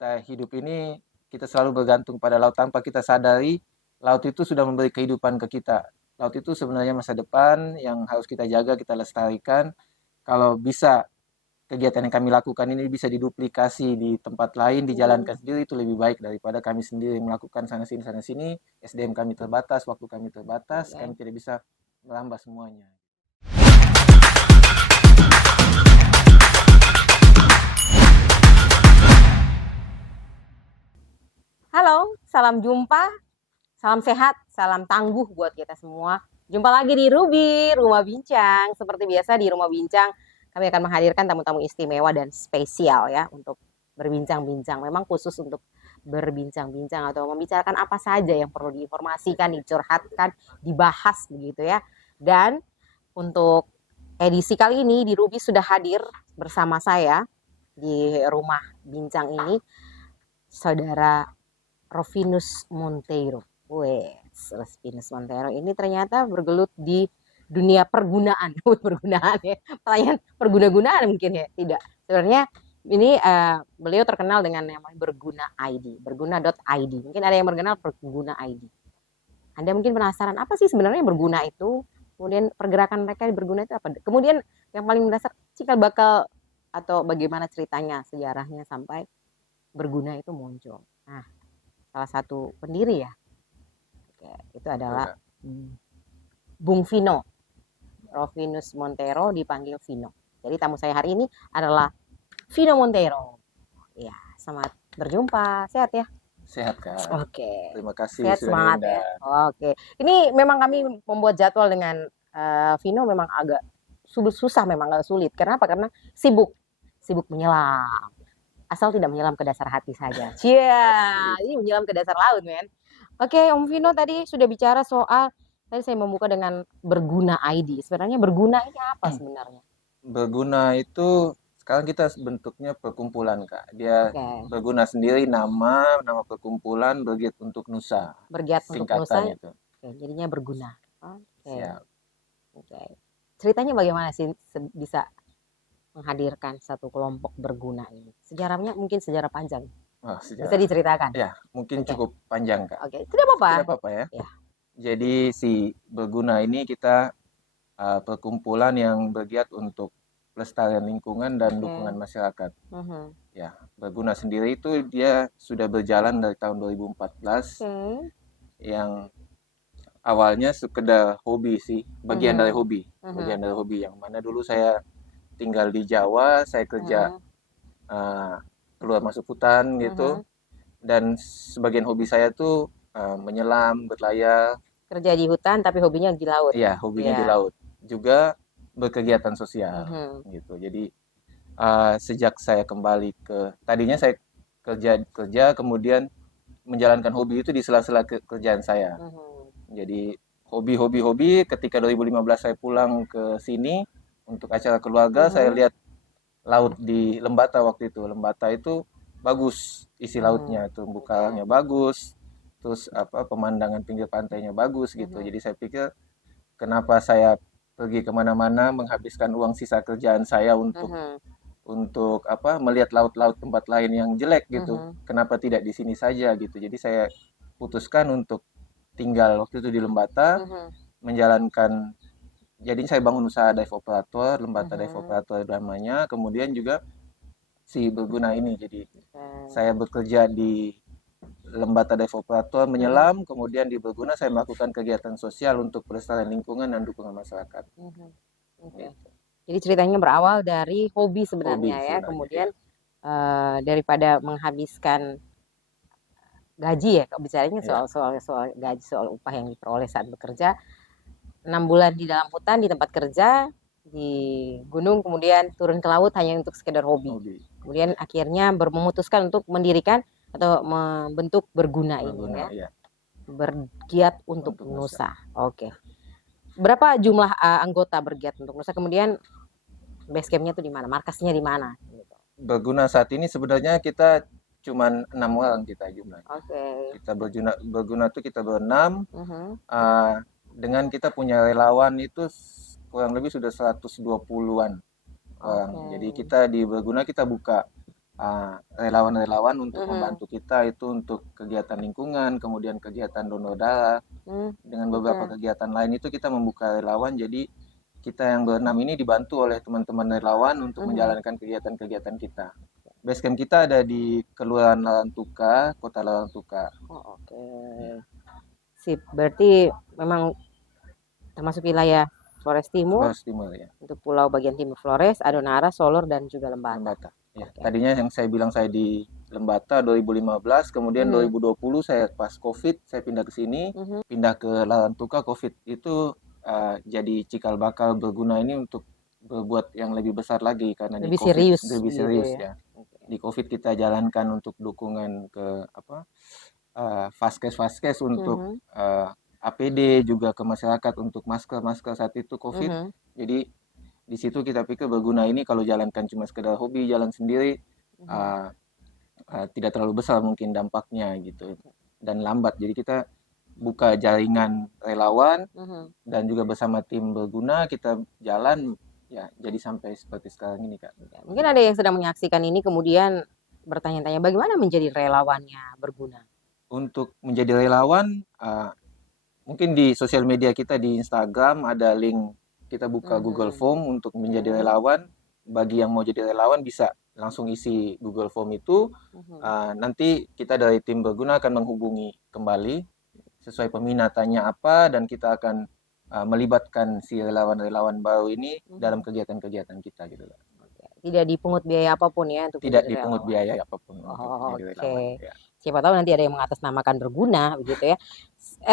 kita hidup ini kita selalu bergantung pada laut tanpa kita sadari laut itu sudah memberi kehidupan ke kita. Laut itu sebenarnya masa depan yang harus kita jaga, kita lestarikan. Kalau bisa kegiatan yang kami lakukan ini bisa diduplikasi di tempat lain, dijalankan sendiri, itu lebih baik daripada kami sendiri melakukan sana sini. SDM kami terbatas, waktu kami terbatas, kami tidak bisa merambah semuanya. Halo, salam jumpa, salam sehat, salam tangguh buat kita semua. Jumpa lagi di Ruby, Rumah Bincang. Seperti biasa di Rumah Bincang, kami akan menghadirkan tamu-tamu istimewa dan spesial ya untuk berbincang-bincang. Memang khusus untuk berbincang-bincang atau membicarakan apa saja yang perlu diinformasikan, dicurhatkan, dibahas begitu ya. Dan untuk edisi kali ini di Ruby sudah hadir bersama saya di Rumah Bincang ini Saudara Rovinus Monteiro. Rovinus Monteiro ini ternyata bergelut di dunia pergunaan. Pergunaan ya. Pertanyaan perguna-gunaan mungkin ya. Tidak. Sebenarnya ini beliau terkenal dengan namanya Berguna ID. Berguna.id. Mungkin ada yang mengenal Berguna ID. Anda mungkin penasaran apa sih sebenarnya Berguna itu? Kemudian pergerakan mereka di Berguna itu apa? Kemudian yang paling mendasar cikal bakal atau bagaimana ceritanya, sejarahnya sampai Berguna itu muncul. Nah, salah satu pendiri ya, oke, itu adalah Bung Vino, Rovinus Monteiro dipanggil Vino. Jadi tamu saya hari ini adalah Vino Monteiro. Ya, selamat berjumpa, sehat ya? Sehat Kak. Oke. Terima kasih. Sehat, semangat ya. Oke. Ini memang kami membuat jadwal dengan Vino memang agak susah, memang agak sulit. Kenapa? Karena sibuk menyelam. Asal tidak menyelam ke dasar hati saja. Ini menyelam ke dasar laut, men. Oke, Om Vino tadi sudah bicara soal, tadi saya membuka dengan Berguna ID. Sebenarnya Berguna ini apa sebenarnya? Berguna itu sekarang kita bentuknya perkumpulan Kak. Dia Berguna sendiri nama perkumpulan Bergiat untuk Nusa. Bergiat untuk Nusa. Itu. Oke, jadinya Berguna. Oke. Siap. Oke. Ceritanya bagaimana sih bisa menghadirkan satu kelompok berguna ini? Sejarahnya mungkin sejarah panjang. Bisa diceritakan? Ya, mungkin cukup panjang Kak. Oke, tidak apa-apa. Tidak apa-apa ya. Jadi si Berguna ini kita perkumpulan yang bergiat untuk pelestarian lingkungan dan dukungan masyarakat. Ya, Berguna sendiri itu dia sudah berjalan dari tahun 2014. Yang awalnya sekedar hobi sih, bagian dari hobi. Bagian dari hobi yang mana dulu saya tinggal di Jawa, saya kerja keluar masuk hutan gitu, dan sebagian hobi saya tuh menyelam, berlayar. Kerja di hutan tapi hobinya di laut. Iya, hobinya di laut. Juga berkegiatan sosial gitu. Jadi sejak saya kembali tadinya saya kerja kemudian menjalankan hobi itu di sela-sela kerjaan saya. Jadi hobi ketika 2015 saya pulang ke sini untuk acara keluarga, saya lihat laut di Lembata waktu itu. Lembata itu bagus isi lautnya, terumbu karangnya bagus, terus pemandangan pinggir pantainya bagus gitu. Jadi saya pikir kenapa saya pergi kemana-mana menghabiskan uang sisa kerjaan saya untuk melihat laut-laut tempat lain yang jelek gitu. Kenapa tidak di sini saja gitu. Jadi saya putuskan untuk tinggal waktu itu di Lembata, menjalankan. Jadi saya bangun usaha dive operator, Lembata Dive Operator namanya. Kemudian juga si Berguna ini. Jadi saya bekerja di Lembata Dive Operator menyelam, kemudian di Berguna saya melakukan kegiatan sosial untuk pelestarian lingkungan dan dukungan masyarakat. Jadi ceritanya berawal dari hobi sebenarnya. Kemudian daripada menghabiskan gaji ya, bicaranya soal gaji, soal upah yang diperoleh saat bekerja, 6 bulan di dalam hutan di tempat kerja di gunung, kemudian turun ke laut hanya untuk sekedar hobi. Kemudian akhirnya memutuskan untuk mendirikan atau membentuk Berguna ini ya. Bergiat untuk Nusa. Oke. Berapa jumlah anggota Bergiat untuk Nusa? Kemudian base campnya itu di mana? Markasnya di mana? Berguna saat ini sebenarnya kita cuman 6 orang kita jumlahnya. Kita Berguna tuh kita berenam. Dengan kita punya relawan itu kurang lebih sudah 120-an orang. Jadi kita di Berguna kita buka relawan-relawan untuk Mhm. membantu kita itu untuk kegiatan lingkungan, kemudian kegiatan donor darah, dengan beberapa Oke. kegiatan lain itu kita membuka relawan. Jadi kita yang berenam ini dibantu oleh teman-teman relawan untuk menjalankan kegiatan-kegiatan kita. Basecamp kita ada di Kelurahan Larantuka, Kota Larantuka. Oh, oke. Sip. Berarti memang termasuk wilayah Flores Timur. Flores Timur ya. Untuk pulau bagian timur Flores, Adonara, Solor, dan juga Lembata. Lembata. Ya. Oke. Tadinya yang saya bilang saya di Lembata 2015, kemudian 2020 saya pas COVID saya pindah ke sini, pindah ke Larantuka. COVID itu jadi cikal bakal berguna ini untuk berbuat yang lebih besar lagi karena Lebih di COVID serius lebih gitu serius ya. ya. Di COVID kita jalankan untuk dukungan ke vaskes untuk APD, juga ke masyarakat untuk masker saat itu COVID. Jadi di situ kita pikir berguna ini kalau jalankan cuma sekedar hobi, jalan sendiri, tidak terlalu besar mungkin dampaknya gitu, dan lambat. Jadi kita buka jaringan relawan dan juga bersama tim berguna kita jalan ya, jadi sampai seperti sekarang ini Kak. Mungkin ada yang sedang menyaksikan ini kemudian bertanya-tanya bagaimana menjadi relawannya berguna. Untuk menjadi relawan, mungkin di sosial media kita di Instagram ada link, kita buka Google Form untuk menjadi relawan. Bagi yang mau jadi relawan bisa langsung isi Google Form itu. Nanti kita dari tim berguna akan menghubungi kembali sesuai peminatannya apa, dan kita akan melibatkan si relawan-relawan baru ini dalam kegiatan-kegiatan kita gitu. Tidak dipungut biaya apapun ya untuk Tidak menjadi dipungut relawan. biaya apapun untuk Oh, menjadi oke. relawan. Ya. Siapa tahu nanti ada yang mengatasnamakan berguna begitu ya.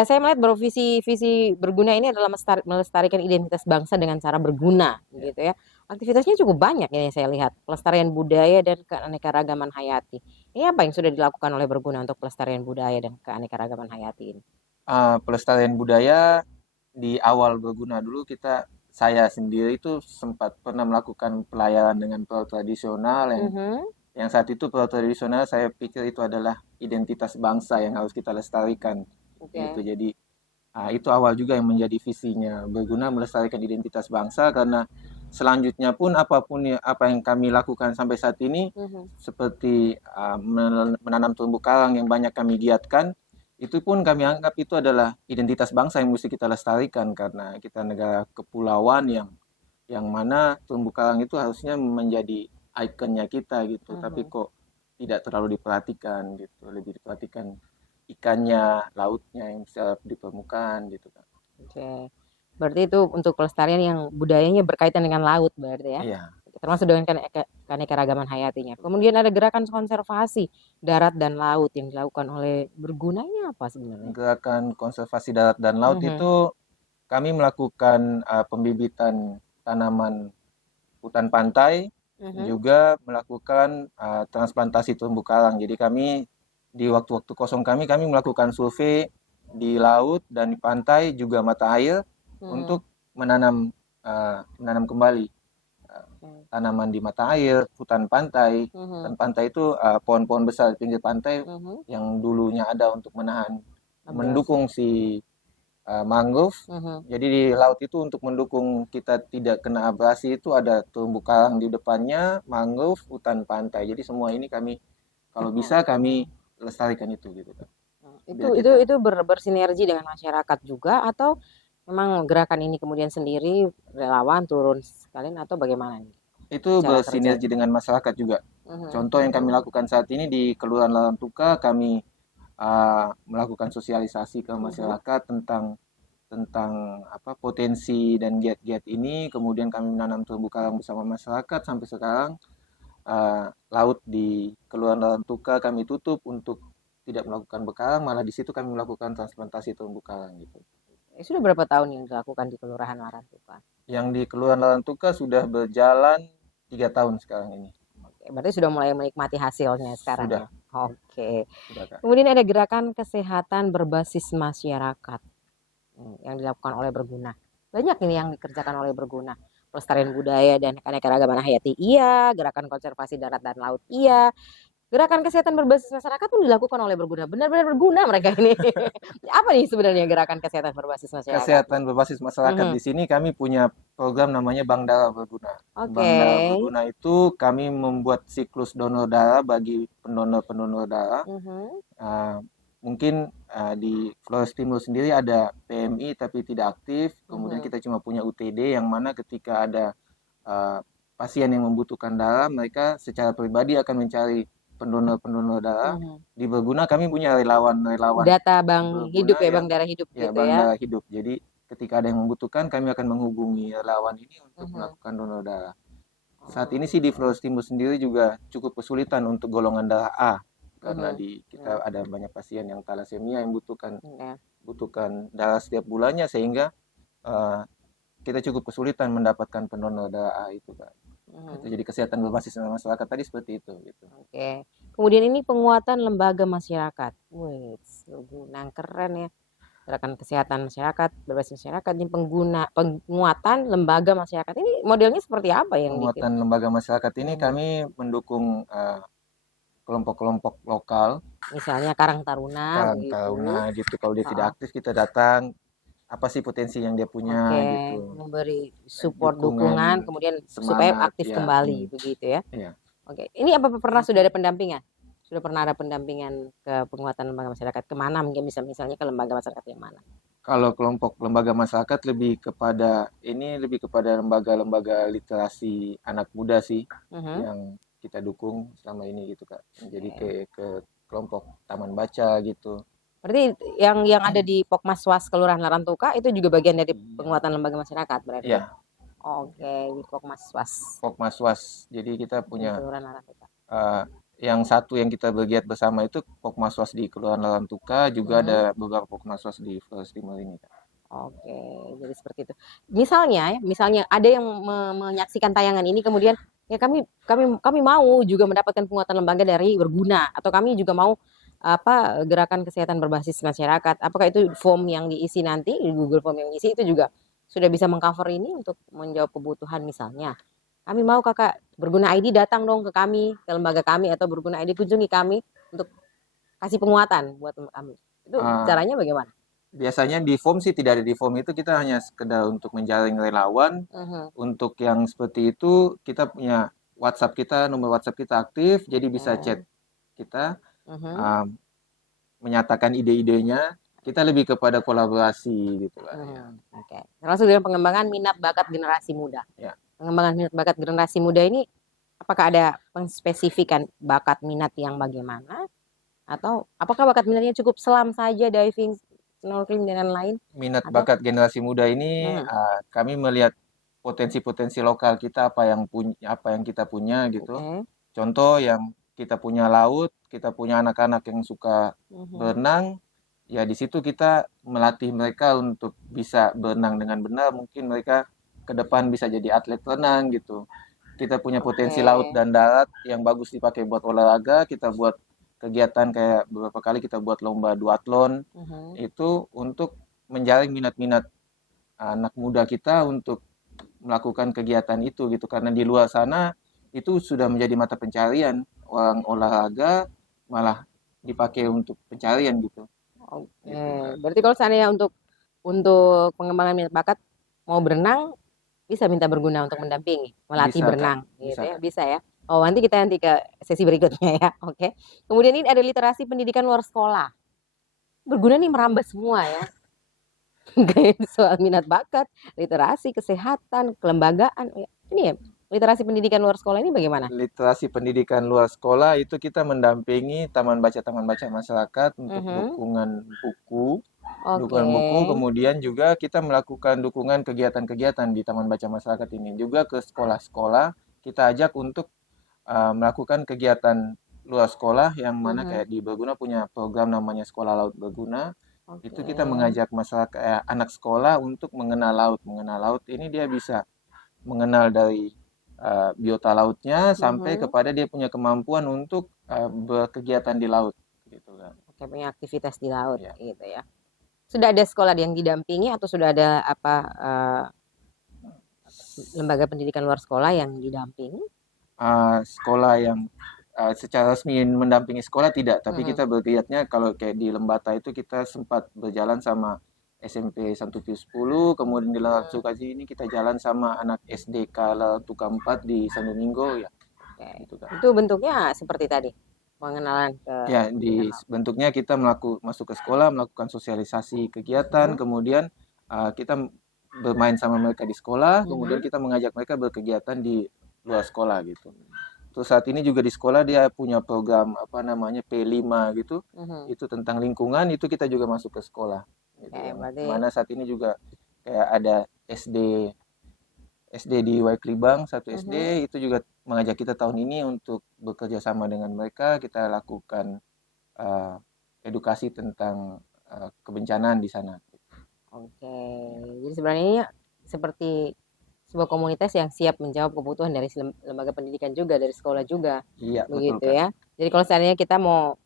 Saya melihat bahwa visi berguna ini adalah melestarikan identitas bangsa dengan cara berguna gitu ya. Aktivitasnya cukup banyak ini saya lihat. Pelestarian budaya dan keanekaragaman hayati. Ini apa yang sudah dilakukan oleh berguna untuk pelestarian budaya dan keanekaragaman hayati ini? Pelestarian budaya di awal berguna dulu saya sendiri itu sempat pernah melakukan pelayaran dengan perahu tradisional yang saat itu perahu tradisional saya pikir itu adalah identitas bangsa yang harus kita lestarikan. Gitu. Jadi itu awal juga yang menjadi visinya berguna, melestarikan identitas bangsa, karena selanjutnya pun apapun apa yang kami lakukan sampai saat ini, seperti menanam terumbu karang yang banyak kami giatkan, itu pun kami anggap itu adalah identitas bangsa yang mesti kita lestarikan, karena kita negara kepulauan yang mana terumbu karang itu harusnya menjadi ikonnya kita gitu. Tapi kok tidak terlalu diperhatikan gitu, lebih diperhatikan ikannya, lautnya yang bisa di permukaan gitu kan. Oke. Berarti itu untuk pelestarian yang budayanya berkaitan dengan laut berarti ya? Iya. Termasuk dengan keanekaragaman hayatinya. Kemudian ada gerakan konservasi darat dan laut yang dilakukan oleh bergunanya apa sebenarnya? Gerakan konservasi darat dan laut itu kami melakukan pembibitan tanaman hutan pantai, juga melakukan transplantasi terumbu karang. Jadi kami di waktu-waktu kosong kami melakukan survei di laut dan di pantai juga mata air untuk menanam kembali tanaman di mata air, hutan pantai. Hutan pantai itu pohon-pohon besar di pinggir pantai yang dulunya ada untuk mendukung si mangrove. Jadi di laut itu untuk mendukung kita tidak kena abrasi itu ada terumbu karang di depannya, mangrove, hutan pantai. Jadi semua ini kalau bisa kami lestarikan itu gitu kan. Itu bersinergi dengan masyarakat juga, atau memang gerakan ini kemudian sendiri relawan turun sekalian, atau bagaimana nih? Itu bersinergi dengan masyarakat juga. Contoh yang kami lakukan saat ini di Kelurahan Larantuka, kami melakukan sosialisasi ke masyarakat tentang potensi dan giat-giat ini. Kemudian kami menanam terumbu karang bersama masyarakat. Sampai sekarang laut di Kelurahan Larantuka kami tutup untuk tidak melakukan bekarang, malah di situ kami melakukan transplantasi terumbu karang gitu. Sudah berapa tahun yang dilakukan di Kelurahan Larantuka? Yang di Kelurahan Larantuka sudah berjalan 3 tahun sekarang ini. Oke, berarti sudah mulai menikmati hasilnya sekarang. Sudah. Ya? Oke. Kemudian ada gerakan kesehatan berbasis masyarakat yang dilakukan oleh berguna. Banyak ini yang dikerjakan oleh berguna. Pelestarian budaya dan keanekaragaman hayati iya, gerakan konservasi darat dan laut iya. Gerakan kesehatan berbasis masyarakat pun dilakukan oleh berguna. Benar-benar berguna mereka ini. Apa nih sebenarnya gerakan kesehatan berbasis masyarakat? Kesehatan berbasis masyarakat di sini kami punya program namanya Bank Darah Berguna. Oke. Bank Darah Berguna itu kami membuat siklus donor darah bagi pendonor-pendonor darah. Mungkin di Flores Timur sendiri ada PMI tapi tidak aktif. Kemudian kita cuma punya UTD yang mana ketika ada pasien yang membutuhkan darah, mereka secara pribadi akan mencari pendonor-pendonor darah. Di Berguna kami punya relawan-relawan Data bank hidup ya, bank darah hidup ya, gitu bank ya. darah hidup. Jadi ketika ada yang membutuhkan, kami akan menghubungi relawan ini untuk melakukan donor darah. Saat ini sih di Flores Timur sendiri juga cukup kesulitan untuk golongan darah A karena di kita ada banyak pasien yang talasemia yang butuhkan darah setiap bulannya, sehingga kita cukup kesulitan mendapatkan pendonor darah A itu, Kak. Itu jadi kesehatan berbasis masyarakat tadi seperti itu gitu. Oke. Kemudian ini penguatan lembaga masyarakat. Wih, Berguna keren ya. Gerakan kesehatan masyarakat, berbasis masyarakat, ini penguatan lembaga masyarakat. Ini modelnya seperti apa yang penguatan lembaga masyarakat ini kami mendukung kelompok-kelompok lokal. Misalnya Karang Taruna gitu. Kalau dia tidak aktif, kita datang, apa sih potensi yang dia punya gitu. Memberi support, dukungan, kemudian semangat, supaya aktif kembali begitu ya. Oke. Ini apa pernah sudah ada pendampingan? Sudah pernah ada pendampingan ke penguatan lembaga masyarakat kemana? Mungkin misalnya ke lembaga masyarakat yang mana? Kalau kelompok lembaga masyarakat lebih kepada lembaga-lembaga literasi anak muda sih yang kita dukung selama ini gitu, Kak. Jadi ke kelompok taman baca gitu. Berarti yang ada di Pokmaswas Kelurahan Larantuka itu juga bagian dari penguatan lembaga masyarakat berarti? Iya. Oke, di Pokmaswas. Pokmaswas. Jadi kita punya Kelurahan Larantuka. Yang satu yang kita bergiat bersama itu Pokmaswas di Kelurahan Larantuka, juga ada beberapa Pokmaswas di Flores Timur ini, Kak. Oke, jadi seperti itu. Misalnya ada yang menyaksikan tayangan ini kemudian ya kami mau juga mendapatkan penguatan lembaga dari Berguna, atau kami juga mau gerakan kesehatan berbasis masyarakat. Apakah itu form yang diisi nanti, Google Form yang diisi itu juga sudah bisa mengcover ini untuk menjawab kebutuhan? Misalnya kami mau Kakak Berguna ID datang dong ke kami, ke lembaga kami, atau Berguna ID kunjungi kami untuk kasih penguatan buat kami. Itu caranya bagaimana? Biasanya di form sih tidak ada. Di form itu kita hanya sekedar untuk menjaring relawan. Untuk yang seperti itu kita punya WhatsApp kita, nomor WhatsApp kita aktif, jadi bisa chat kita, menyatakan ide-idenya. Kita lebih kepada kolaborasi gitu lah. Oke. Termasuk dengan pengembangan minat bakat generasi muda. Ya. Pengembangan minat bakat generasi muda ini apakah ada penspesifikan bakat minat yang bagaimana? Atau apakah bakat minatnya cukup selam saja, diving, snorkeling dan lain-lain? Minat bakat generasi muda ini kami melihat potensi-potensi lokal kita, apa yang kita punya gitu. Contoh yang kita punya laut, kita punya anak-anak yang suka berenang, ya di situ kita melatih mereka untuk bisa berenang dengan benar. Mungkin mereka ke depan bisa jadi atlet renang gitu. Kita punya potensi laut dan darat yang bagus dipakai buat olahraga. Kita buat kegiatan kayak beberapa kali kita buat lomba duathlon. Itu untuk menjaring minat-minat anak muda kita untuk melakukan kegiatan itu gitu. Karena di luar sana itu sudah menjadi mata pencarian. Orang olahraga malah dipakai untuk pencarian gitu. Oke. Berarti kalau seandainya untuk pengembangan minat bakat mau berenang, bisa minta Berguna untuk mendampingi, melatih berenang gitu ya. Bisa ya. Oh, nanti ke sesi berikutnya ya. Oke. Kemudian ini ada literasi pendidikan luar sekolah. Berguna nih merambah semua ya. Soal minat bakat, literasi, kesehatan, kelembagaan. Ini ya, literasi pendidikan luar sekolah ini bagaimana? Literasi pendidikan luar sekolah itu kita mendampingi taman baca masyarakat untuk dukungan buku. Kemudian juga kita melakukan dukungan kegiatan-kegiatan di taman baca masyarakat ini. Juga ke sekolah-sekolah kita ajak untuk melakukan kegiatan luar sekolah, yang mana kayak di Berguna punya program namanya Sekolah Laut Berguna. Itu kita mengajak masyarakat, anak sekolah untuk mengenal laut. Mengenal laut ini dia bisa mengenal dari biota lautnya sampai kepada dia punya kemampuan untuk berkegiatan di laut gitu kan. Oke, punya aktivitas di laut gitu ya. Sudah ada sekolah yang didampingi atau sudah ada lembaga pendidikan luar sekolah yang didampingi? Sekolah yang secara resmi mendampingi sekolah tidak, tapi kita bergiatnya kalau kayak di Lembata itu kita sempat berjalan sama SMP 1Q10, kemudian di Lalat Sukaji ini kita jalan sama anak SDK Lalat Tuka 4 di San Domingo ya. Oke. Gitu kan. Itu bentuknya seperti tadi, pengenalan ke Ya, di bentuknya kita masuk ke sekolah, melakukan sosialisasi kegiatan, kemudian kita bermain sama mereka di sekolah, kemudian kita mengajak mereka berkegiatan di luar sekolah gitu. Terus saat ini juga di sekolah dia punya program apa namanya P5 gitu, itu tentang lingkungan, itu kita juga masuk ke sekolah. Gitu. berarti Mana saat ini juga kayak ada SD di Waiklibang, satu SD itu juga mengajak kita tahun ini untuk bekerja sama dengan mereka, kita lakukan edukasi tentang kebencanaan di sana. oke. Jadi sebenarnya ini seperti sebuah komunitas yang siap menjawab kebutuhan dari lembaga pendidikan juga, dari sekolah juga. Iya, Begitu betul, Kak. ya. Jadi kalau seandainya kita mau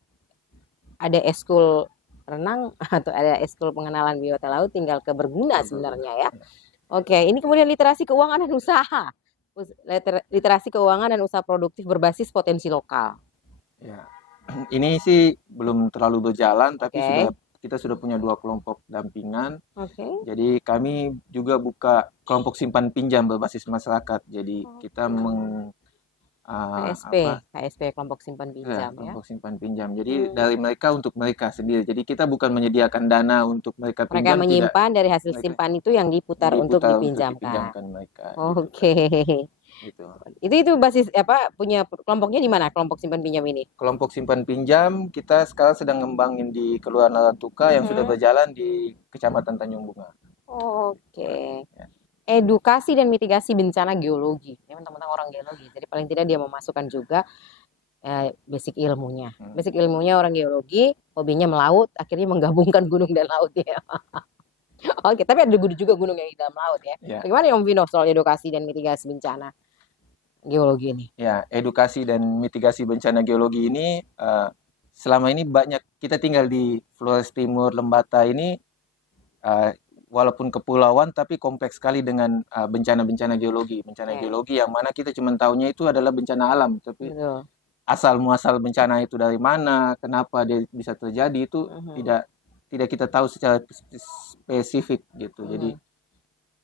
ada eskul renang atau ada eskul pengenalan biota laut, tinggal ke Berguna sebenarnya ya. Oke, ini kemudian literasi keuangan dan usaha. Literasi keuangan dan usaha produktif berbasis potensi lokal. Ya. Ini sih belum terlalu berjalan, tapi Oke. kita sudah punya 2 kelompok dampingan. Oke. Jadi kami juga buka kelompok simpan pinjam berbasis masyarakat. Jadi kita KSP kelompok simpan pinjam ya. Kelompok simpan pinjam. Jadi dari mereka untuk mereka sendiri. Jadi kita bukan menyediakan dana untuk mereka Mereka pinjam, menyimpan dari hasil mereka simpan itu yang diputar untuk dipinjamkan. Mereka. Oke. Gitu. Itu basis punya kelompoknya di mana kelompok simpan pinjam ini? Kelompok simpan pinjam kita sekarang sedang ngembangin di Kelurahan Lalat Tuka yang sudah berjalan di Kecamatan Tanjung Bunga. Oke. Edukasi dan mitigasi bencana geologi. Ini teman-teman orang geologi. Jadi paling tidak dia memasukkan juga basic ilmunya. Basic ilmunya orang geologi, hobinya melaut, akhirnya menggabungkan gunung dan laut ya. Oke, tapi ada juga gunung yang di dalam laut ya. Bagaimana Om Vino soal edukasi dan mitigasi bencana geologi ini? Ya, edukasi dan mitigasi bencana geologi ini selama ini banyak kita tinggal di Flores Timur Lembata ini walaupun kepulauan tapi kompleks sekali dengan bencana-bencana geologi. Bencana geologi yang mana kita cuma tahunya itu adalah bencana alam, tapi asal muasal bencana itu dari mana, kenapa dia bisa terjadi itu tidak kita tahu secara spesifik gitu. Jadi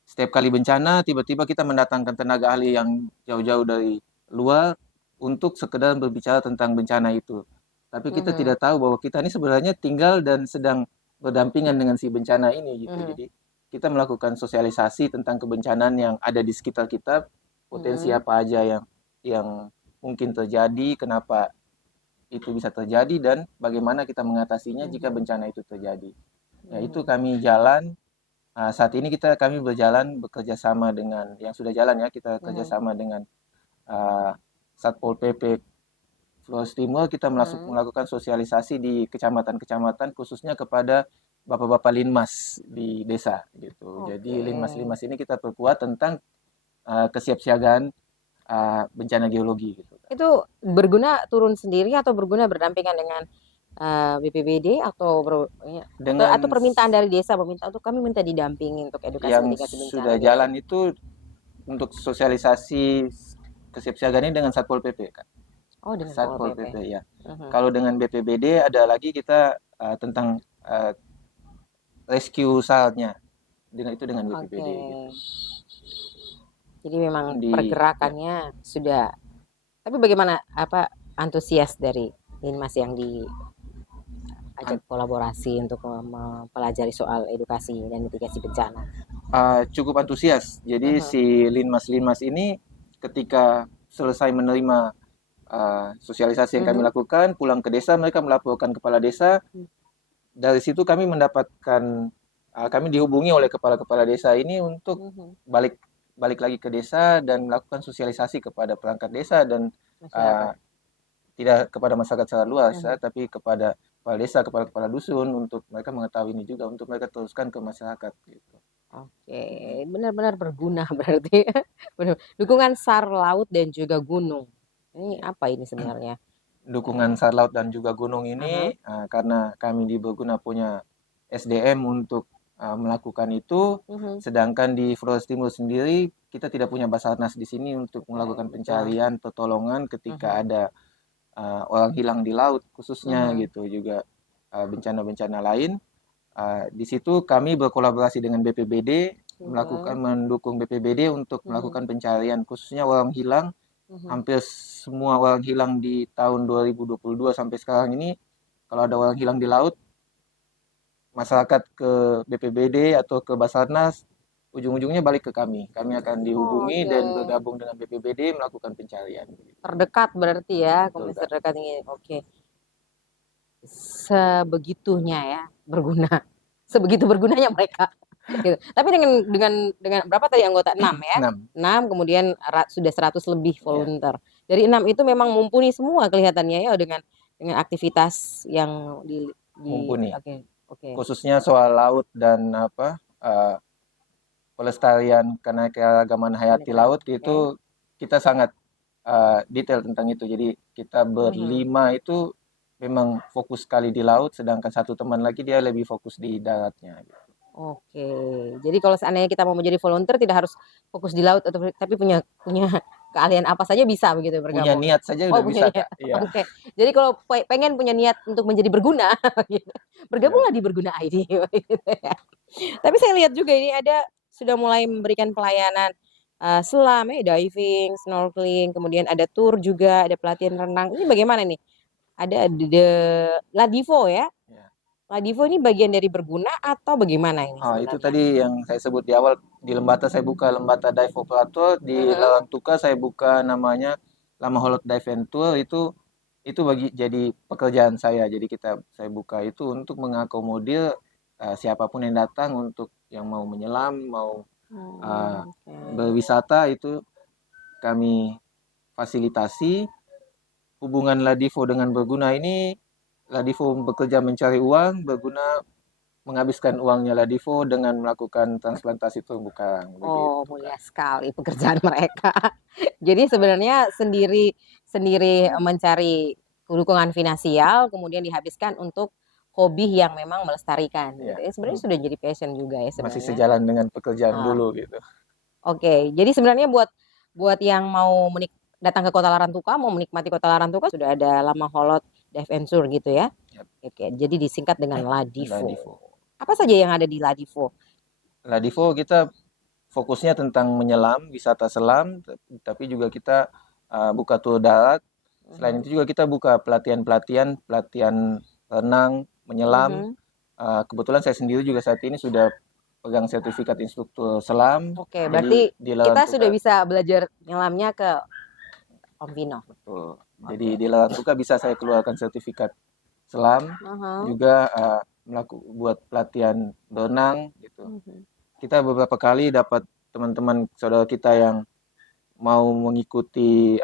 setiap kali bencana tiba-tiba kita mendatangkan tenaga ahli yang jauh-jauh dari luar untuk sekedar berbicara tentang bencana itu. Tapi kita tidak tahu bahwa kita ini sebenarnya tinggal dan sedang berdampingan dengan si bencana ini gitu. Jadi kita melakukan sosialisasi tentang kebencanaan yang ada di sekitar kita, potensi apa aja yang mungkin terjadi, kenapa itu bisa terjadi dan bagaimana kita mengatasinya jika bencana itu terjadi. Ya itu kami jalan. Saat ini kami bekerja sama dengan yang sudah jalan ya, kita kerjasama dengan Satpol PP Flores Timur, kita melakukan sosialisasi di kecamatan-kecamatan khususnya kepada bapak-bapak linmas di desa gitu. Jadi linmas-linmas ini kita perkuat tentang kesiapsiagaan bencana geologi gitu. Itu Berguna turun sendiri atau Berguna berdampingan dengan BPBD atau permintaan dari desa untuk kami minta didampingi untuk edukasi mitigasi bencana. Yang sudah jalan itu untuk sosialisasi kesiapsiagaan ini dengan Satpol PP kan. Oh, dengan Satpol PP ya. Kalau dengan BPBD ada lagi kita tentang rescue saltnya dengan BPBD. Gitu. Jadi memang pergerakannya sudah. Tapi bagaimana antusias dari Linmas yang diajak kolaborasi untuk mempelajari soal edukasi dan mitigasi bencana? Cukup antusias. Jadi si Linmas ini ketika selesai menerima sosialisasi yang kami lakukan, pulang ke desa, mereka melaporkan kepala desa. Dari situ kami kami dihubungi oleh kepala-kepala desa ini untuk balik lagi ke desa dan melakukan sosialisasi kepada perangkat desa dan tidak kepada masyarakat secara luas, tapi kepada kepala desa, kepala dusun untuk mereka mengetahui ini juga untuk mereka teruskan ke masyarakat. Gitu. Oke, benar-benar berguna berarti. Dukungan SAR laut dan juga gunung. Ini apa ini sebenarnya? Dukungan SAR laut dan juga gunung ini karena kami di Berguna punya SDM untuk melakukan itu, sedangkan di Flores Timur sendiri kita tidak punya Basarnas di sini untuk melakukan pencarian, pertolongan ketika ada orang hilang di laut khususnya gitu juga bencana-bencana lain. Di situ kami berkolaborasi dengan BPBD, Mhm. mendukung BPBD untuk Mhm. melakukan pencarian khususnya orang hilang. Hampir semua orang hilang di tahun 2022 sampai sekarang ini, kalau ada orang hilang di laut, masyarakat ke BPBD atau ke Basarnas, ujung-ujungnya balik ke kami. Kami akan Oh, dihubungi oke. dan bergabung dengan BPBD melakukan pencarian. Terdekat berarti ya, Betul, komunitas Kak. terdekat ini. Oke. Sebegitunya ya berguna. Sebegitu bergunanya mereka. Gitu. Tapi dengan berapa tadi anggota? 6 ya? 6. 6 kemudian sudah 100 lebih Ya, volunteer. Dari 6 itu memang mumpuni semua kelihatannya ya dengan aktivitas yang di mumpuni. oke, oke. Khususnya soal laut dan pelestarian keanekaragaman hayati laut Oke. itu kita sangat detail tentang itu. Jadi kita berlima itu memang fokus sekali di laut, sedangkan satu teman lagi dia lebih fokus di daratnya. Oke. Jadi kalau seandainya kita mau menjadi volunteer tidak harus fokus di laut atau tapi punya punya keahlian apa saja bisa begitu Punya bergabung ya. niat saja Oh, udah punya bisa, niat. Kak. Iya. Oke. Jadi kalau pengen punya niat untuk menjadi berguna gitu. Ya. Bergabunglah di Berguna ID gitu ya. Tapi saya lihat juga ini ada sudah mulai memberikan pelayanan selam ya, diving, snorkeling, kemudian ada tour juga, ada pelatihan renang. Ini bagaimana nih? Ada Ladivo ya? Ya. Ladivo ini bagian dari Berguna atau bagaimana ini Itu sebenarnya? tadi yang saya sebut di awal, di Lembata saya buka Lembata Dive Operator, di Mhm. Larantuka saya buka namanya Lama Holot Dive and Tour. Itu jadi pekerjaan saya. Jadi saya buka itu untuk mengakomodir siapapun yang datang, untuk yang mau menyelam, mau uh, Oke. berwisata, itu kami fasilitasi. Hubungan Ladivo dengan Berguna ini, Ladivo bekerja mencari uang, Berguna menghabiskan uangnya Ladivo dengan melakukan transplantasi terumbu karang. Oh, Begitu, Kak. mulia sekali pekerjaan mereka. Jadi sebenarnya sendiri sendiri mencari dukungan finansial, kemudian dihabiskan untuk hobi yang memang melestarikan gitu Ya, ya. Sebenarnya sudah jadi passion juga ya masih sebenarnya. sejalan dengan pekerjaan Ah, dulu gitu. oke. Jadi sebenarnya buat yang mau datang ke Kota Larantuka, mau menikmati Kota Larantuka sudah ada Lama Holot Dive and Tour gitu ya. Yap, Oke, jadi disingkat dengan Ladivo. Ladivo. Apa saja yang ada di Ladivo? Ladivo kita fokusnya tentang menyelam, wisata selam, tapi juga kita buka tur darat. Selain Mhm. itu juga kita buka pelatihan renang, menyelam. Mhm. Kebetulan saya sendiri juga saat ini sudah pegang sertifikat instruktur selam. Oke, Jadi berarti di kita sudah Larantuka, bisa belajar nyelamnya ke Om Vino. betul. Jadi Oke. di Larantuka bisa saya keluarkan sertifikat selam, Aha. juga buat pelatihan berenang gitu. Mhm. Kita beberapa kali dapat teman-teman saudara kita yang mau mengikuti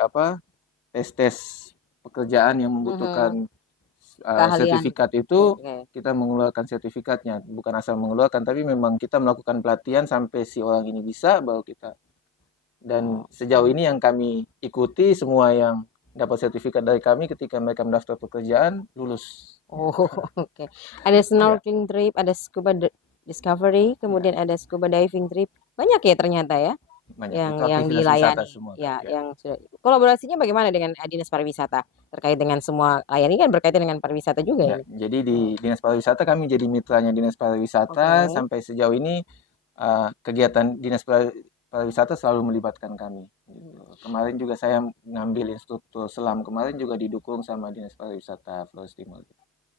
tes-tes pekerjaan yang Mhm. membutuhkan Keahlian. sertifikat itu, Oke. kita mengeluarkan sertifikatnya. Bukan asal mengeluarkan, tapi memang kita melakukan pelatihan sampai si orang ini bisa, baru kita. Dan sejauh ini yang kami ikuti, semua yang dapat sertifikat dari kami ketika mereka mendaftar pekerjaan, lulus. Oh, oke. Ada Ya, snorkeling trip, ada scuba discovery, ya, kemudian ada scuba diving trip. Banyak ya ternyata ya banyak. yang Itu yang aktivitas wisata dilayani. semua, Kak. Ya, Ya. yang sudah. Kolaborasinya bagaimana dengan Dinas Pariwisata terkait dengan semua layani kan berkaitan dengan pariwisata juga Ya, ini. jadi di Dinas Pariwisata kami jadi mitranya Dinas Pariwisata. Oke. Sampai sejauh ini kegiatan Pariwisata selalu melibatkan kami. Gitu. Kemarin juga saya ngambil instruktur selam, kemarin juga didukung sama Dinas Pariwisata Flores Timur.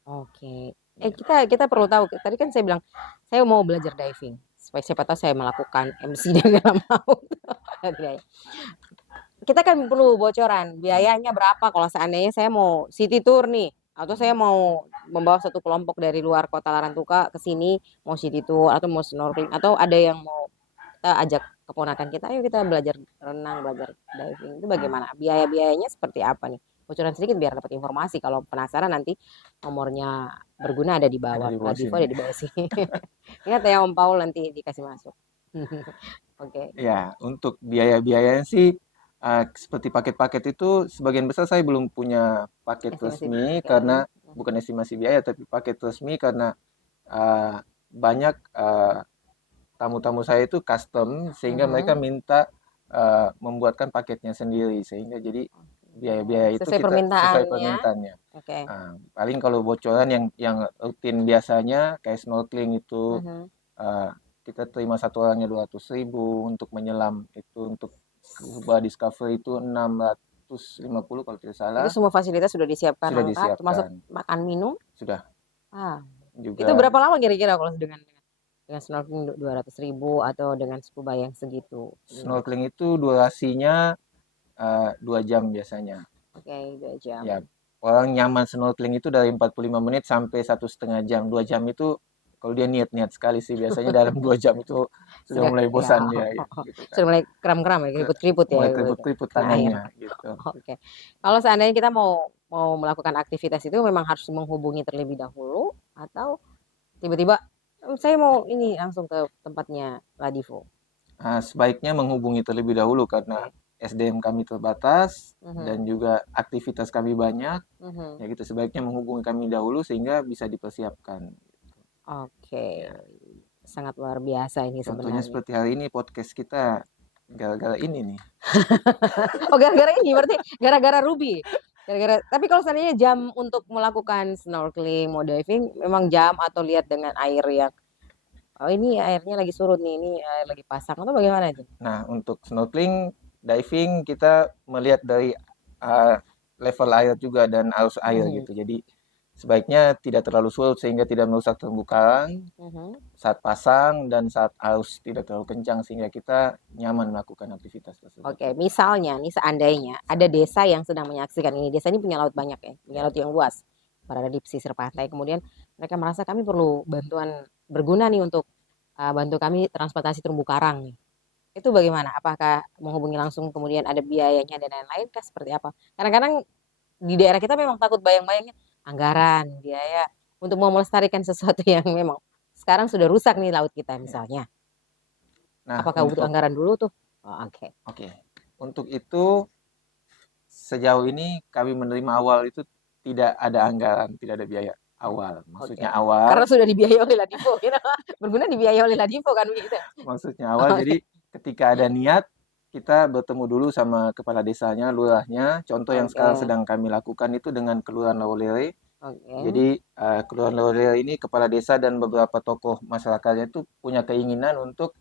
Oke. Ya. Kita perlu tahu. Tadi kan saya bilang saya mau belajar diving supaya siapa tahu saya melakukan MC di dalam laut. Kita kan perlu bocoran biayanya berapa kalau seandainya saya mau city tour nih atau saya mau membawa satu kelompok dari luar kota Larantuka ke sini mau city tour atau mau snorkeling atau ada yang mau kita ajak keponakan kita ayo kita belajar renang belajar diving itu bagaimana biayanya seperti apa nih bocoran sedikit biar dapat informasi kalau penasaran nanti nomornya berguna ada di Ada bawah di bawah Ladivo sini. ada di bawah sini ingat ya Om Paul nanti dikasih masuk oke. Ya, untuk biaya-biayanya sih seperti paket-paket itu sebagian besar saya belum punya paket Estimasi resmi, oke. karena bukan estimasi biaya tapi paket resmi, karena banyak tamu-tamu saya itu custom, sehingga mereka minta membuatkan paketnya sendiri, sehingga jadi biaya-biaya itu Sesuai kita sesuai permintaannya. permintaannya. Oke. Paling kalau bocoran yang rutin biasanya kayak snorkeling itu kita terima satu orangnya 200.000, untuk menyelam itu untuk scuba discovery itu 650 kalau tidak Itu salah. semua fasilitas sudah disiapkan Sudah lengkap, termasuk disiapkan. makan minum. Sudah. Itu Juga berapa lama kira-kira kalau dengan snorkeling 200.000 atau dengan scuba yang segitu? snorkeling itu durasinya 2 jam biasanya. Oke, 2 jam. Ya, orang nyaman snorkeling itu dari 45 menit sampai 1,5 jam. 2 jam itu kalau dia niat-niat sekali sih biasanya dalam 2 jam itu sudah mulai bosan dia gitu kan. Sudah mulai kram-kram ya, keriput-keriput ya. Mulai keriput-keriput tangannya gitu. Oke. Kalau seandainya kita mau melakukan aktivitas itu memang harus menghubungi terlebih dahulu, atau tiba-tiba saya mau ini langsung ke tempatnya Ladivo. Sebaiknya menghubungi terlebih dahulu karena SDM kami terbatas dan juga aktivitas kami banyak. Ya gitu, sebaiknya menghubungi kami dahulu sehingga bisa dipersiapkan. Oke. Sangat luar biasa ini sebenarnya. Contohnya seperti hari ini podcast kita gara-gara ini nih. Oh, gara-gara ini berarti gara-gara Ruby. Tapi kalau seandainya jam untuk melakukan snorkeling, mau diving, memang jam atau lihat dengan air yang ini airnya lagi surut nih, ini air lagi pasang, atau bagaimana itu? Nah, untuk snorkeling, diving kita melihat dari level air juga dan arus air gitu. Jadi sebaiknya tidak terlalu surut sehingga tidak merusak terumbu karang saat pasang, dan saat arus tidak terlalu kencang sehingga kita nyaman melakukan aktivitas tersebut. Oke, misalnya nih seandainya ada desa yang sedang menyaksikan ini. Desa ini punya laut banyak ya, punya laut yang luas, berada di pesisir pantai. Kemudian mereka merasa kami perlu bantuan berguna nih untuk bantu kami transportasi terumbu karang nih. Itu bagaimana? Apakah menghubungi langsung kemudian ada biayanya dan lain-lain kah, seperti apa? Kadang-kadang di daerah kita memang takut bayang-bayangnya anggaran, biaya untuk mau melestarikan sesuatu yang memang sekarang sudah rusak nih laut kita misalnya. Nah, apakah butuh anggaran dulu tuh? Oke. Untuk itu sejauh ini kami menerima awal itu tidak ada anggaran, tidak ada biaya awal. Maksudnya awal. Karena sudah dibiayai oleh Ladivo, berguna dibiayai oleh Ladivo kan begitu. Maksudnya awal, jadi ketika ada niat kita bertemu dulu sama kepala desanya, lurahnya. Contoh yang sekarang sedang kami lakukan itu dengan Kelurahan Lawolere. Jadi Kelurahan Lawolere ini kepala desa dan beberapa tokoh masyarakatnya itu punya keinginan untuk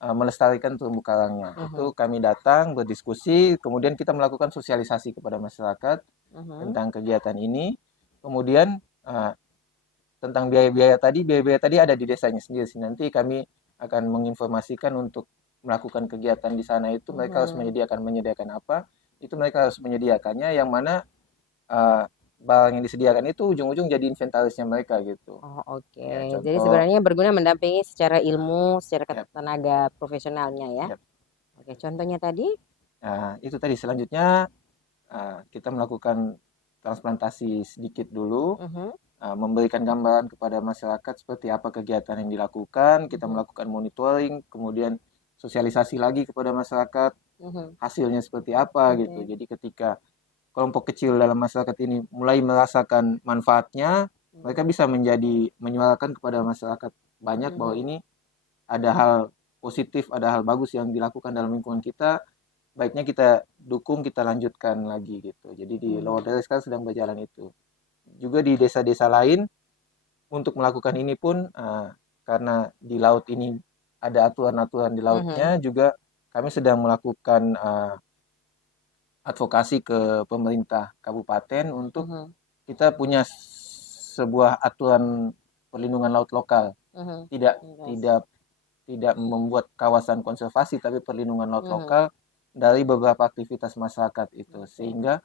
melestarikan terumbu karangnya. Itu kami datang berdiskusi, kemudian kita melakukan sosialisasi kepada masyarakat tentang kegiatan ini. Kemudian tentang biaya-biaya tadi ada di desanya sendiri. Nanti kami akan menginformasikan untuk melakukan kegiatan di sana itu mereka harus menyediakan apa, itu mereka harus menyediakannya, yang mana barang yang disediakan itu ujung-ujung jadi inventarisnya mereka gitu. Ya, jadi sebenarnya berguna mendampingi secara ilmu, secara tenaga profesionalnya ya. Oke, contohnya tadi? Itu tadi, selanjutnya kita melakukan transplantasi sedikit dulu, memberikan gambaran kepada masyarakat seperti apa kegiatan yang dilakukan, kita melakukan monitoring, kemudian sosialisasi lagi kepada masyarakat hasilnya seperti apa gitu. Jadi ketika kelompok kecil dalam masyarakat ini mulai merasakan manfaatnya, mereka bisa menyuarakan kepada masyarakat banyak bahwa ini ada hal positif, ada hal bagus yang dilakukan dalam lingkungan kita, baiknya kita dukung, kita lanjutkan lagi gitu. Jadi di Lawolere sekarang sedang berjalan itu. Juga di desa-desa lain untuk melakukan ini pun karena di laut ini ada aturan-aturan di lautnya, juga kami sedang melakukan advokasi ke pemerintah kabupaten untuk kita punya sebuah aturan perlindungan laut lokal. Tidak membuat kawasan konservasi, tapi perlindungan laut lokal dari beberapa aktivitas masyarakat itu, sehingga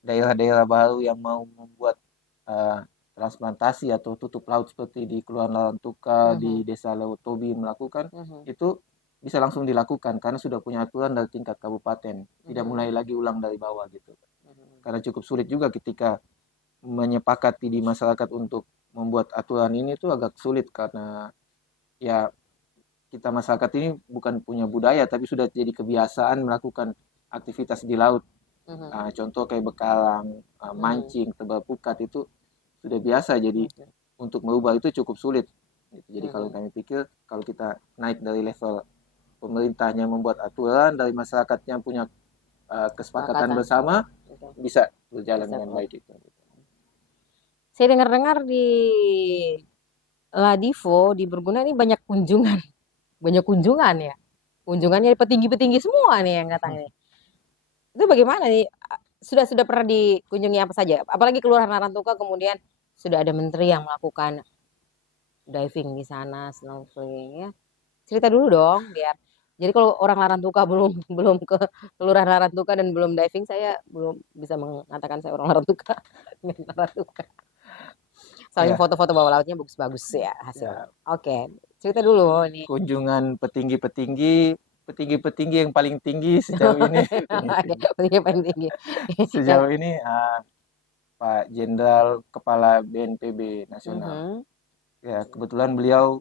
daerah-daerah baru yang mau membuat transplantasi atau tutup laut seperti di Kelurahan Larantuka, di Desa Lewotobi melakukan itu bisa langsung dilakukan karena sudah punya aturan dari tingkat kabupaten, tidak mulai lagi ulang dari bawah gitu. Karena cukup sulit juga ketika menyepakati di masyarakat untuk membuat aturan ini tuh agak sulit, karena ya kita masyarakat ini bukan punya budaya tapi sudah jadi kebiasaan melakukan aktivitas di laut. Contoh kayak bekalang, mancing, tebal pukat itu sudah biasa, jadi untuk merubah itu cukup sulit gitu. Jadi kalau kami pikir kalau kita naik dari level pemerintahnya membuat aturan, dari masyarakatnya punya kesepakatan Kesepakatan. bersama Oke. bisa berjalan Bisa dengan kok. baik itu. Saya dengar-dengar di Ladivo di Berguna ini banyak kunjungan, banyak kunjungan ya. Kunjungannya petinggi-petinggi semua nih yang datang nih. Itu bagaimana nih? Sudah pernah dikunjungi apa saja? Apalagi Kelurahan Larantuka kemudian sudah ada menteri yang melakukan diving di sana, snorkeling ya. Cerita dulu dong biar. Jadi kalau orang Larantuka belum belum ke Kelurahan Larantuka dan belum diving, saya belum bisa mengatakan saya orang Larantuka. Larantuka. Soalnya Ya, foto-foto bawah lautnya bagus-bagus ya hasilnya. Oke, cerita dulu nih. kunjungan petinggi-petinggi yang paling tinggi sejauh ini Pentingnya paling tinggi. Yang sejauh ini Pak Jenderal Kepala BNPB Nasional. Ya, kebetulan beliau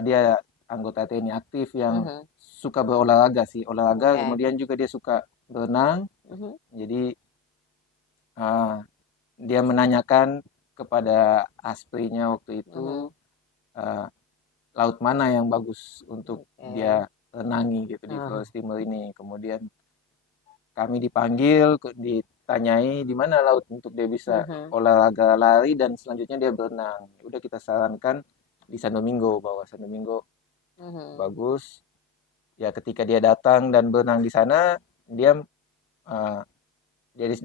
dia anggota TNI aktif yang suka berolahraga sih, olahraga, Oke. kemudian juga dia suka berenang. Jadi dia menanyakan kepada asprinya waktu itu laut mana yang bagus untuk dia renangi gitu di Flores Timur ini. Kemudian kami dipanggil, ditanyai di mana laut untuk dia bisa olahraga lari dan selanjutnya dia berenang. Udah kita sarankan di San Domingo, bahwa San Domingo bagus. Ya ketika dia datang dan berenang di sana, dia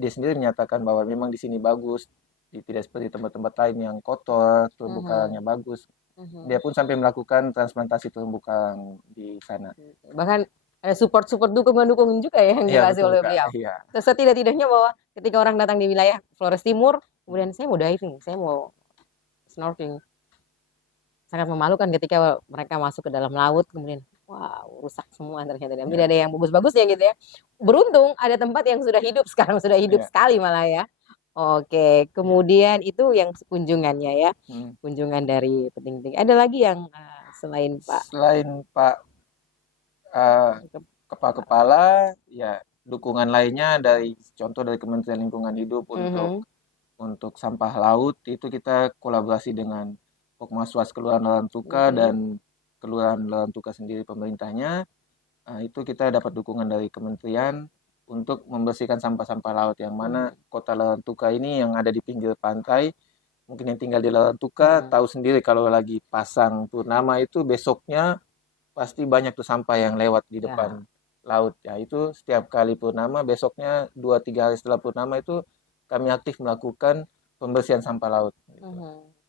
sendiri menyatakan bahwa memang di sini bagus, tidak seperti tempat-tempat lain yang kotor, terumbu karangnya bagus. Dia pun sampai melakukan transplantasi terumbu karang di sana. Bahkan ada support dukungan juga ya yang dikasih oleh beliau. Iya. Terus setidak-tidaknya bahwa ketika orang datang di wilayah Flores Timur, kemudian saya mau diving, saya mau snorkeling. Sangat memalukan ketika mereka masuk ke dalam laut, kemudian wow, rusak semua ternyata. Dan tidak ada yang bagus-bagusnya gitu ya. Beruntung ada tempat yang sudah hidup, sekarang sudah hidup sekali malah ya. Oke, kemudian itu yang kunjungannya ya. Kunjungan dari petinggi. Ada lagi yang selain Pak? Selain Pak kepala, ya dukungan lainnya contoh dari Kementerian Lingkungan Hidup untuk sampah laut, itu kita kolaborasi dengan Pokmaswas Kelurahan Larantuka dan Kelurahan Larantuka sendiri pemerintahnya. Itu kita dapat dukungan dari kementerian untuk membersihkan sampah-sampah laut, yang mana kota Larantuka ini yang ada di pinggir pantai. Mungkin yang tinggal di Larantuka tahu sendiri kalau lagi pasang purnama itu besoknya pasti banyak tuh sampah yang lewat di depan laut. Ya itu setiap kali purnama, besoknya 2-3 hari setelah purnama itu kami aktif melakukan pembersihan sampah laut.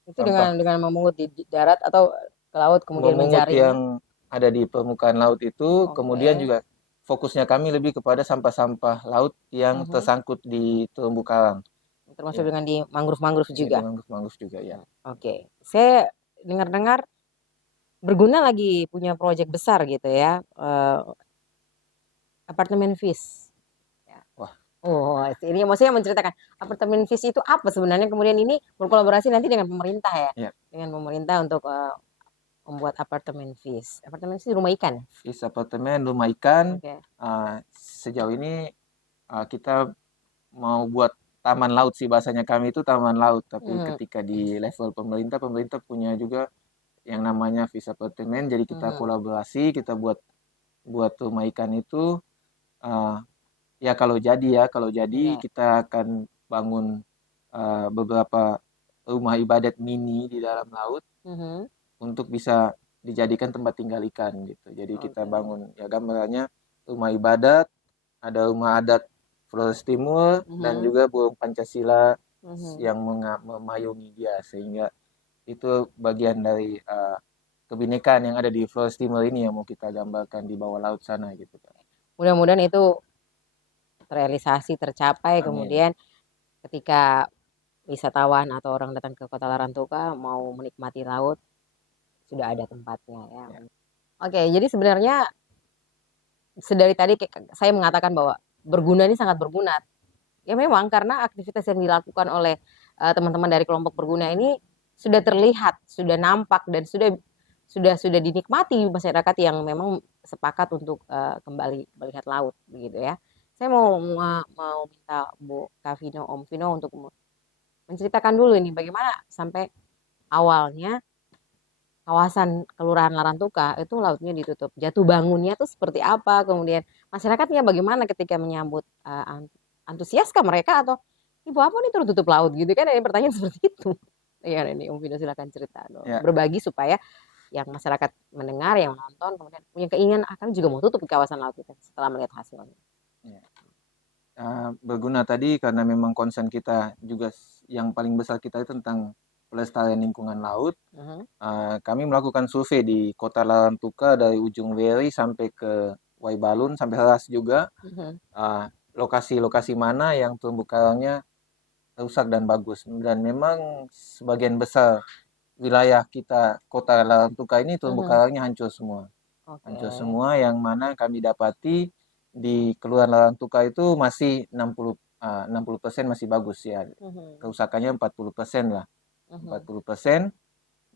Itu dengan memungut di darat atau ke laut kemudian memungut menjaring yang ada di permukaan laut itu. Kemudian juga fokusnya kami lebih kepada sampah-sampah laut yang tersangkut di terumbu karang. Termasuk dengan di mangrove-mangrove juga. Di mangrove juga ya. Oke, saya dengar-dengar Berguna lagi punya proyek besar gitu ya, apartemen Fish. Ya. Wah. Oh, ini maksudnya menceritakan apartemen Fish itu apa sebenarnya, kemudian ini berkolaborasi nanti dengan pemerintah ya, dengan pemerintah untuk membuat apartemen Fish. Apartemen Fish rumah ikan. Fish apartemen rumah ikan. Sejauh ini kita mau buat taman laut sih, bahasanya kami itu taman laut. Tapi ketika di level pemerintah punya juga yang namanya Fish apartemen. Jadi kita kolaborasi, kita buat rumah ikan itu. Ya kalau jadi kita akan bangun beberapa rumah ibadat mini di dalam laut untuk bisa dijadikan tempat tinggal ikan gitu. Jadi kita bangun ya gambarannya rumah ibadat, ada rumah adat Flores Timur dan juga burung Pancasila yang memayungi dia, sehingga itu bagian dari kebinekaan yang ada di Flores Timur ini yang mau kita gambarkan di bawah laut sana gitu. Mudah-mudahan itu terrealisasi, tercapai. Amin. Kemudian ketika wisatawan atau orang datang ke Kota Larantuka mau menikmati laut, sudah ada tempatnya ya. Oke, jadi sebenarnya sedari tadi saya mengatakan bahwa Berguna ini sangat berguna. Ya memang karena aktivitas yang dilakukan oleh teman-teman dari kelompok Berguna ini sudah terlihat, sudah nampak dan sudah dinikmati masyarakat yang memang sepakat untuk kembali melihat laut begitu ya. Saya mau minta Bu Kavino, Om Vino untuk menceritakan dulu ini bagaimana sampai awalnya kawasan Kelurahan Larantuka itu lautnya ditutup. Jatuh bangunnya tuh seperti apa? Kemudian masyarakatnya bagaimana ketika menyambut antusiaskah mereka atau ibu apa nih tertutup laut gitu kan? Ada pertanyaan seperti itu. Iya ini Om Vino silakan cerita dong. Ya. Berbagi supaya yang masyarakat mendengar, yang menonton kemudian punya keinginan akan juga mau tutup di kawasan laut itu setelah melihat hasilnya. Ya. Berguna tadi karena memang concern kita juga yang paling besar kita itu tentang pelestarian lingkungan laut. Kami melakukan survei di Kota Larantuka dari ujung Weri sampai ke Waibalun sampai Heras juga. Lokasi-lokasi mana yang terumbu karangnya rusak dan bagus. Dan memang sebagian besar wilayah kita Kota Larantuka ini terumbu karangnya hancur semua. Hancur semua yang mana kami dapati di Kelurahan Larantuka itu masih 60% masih bagus ya. Kerusakannya 40% lah. 40%.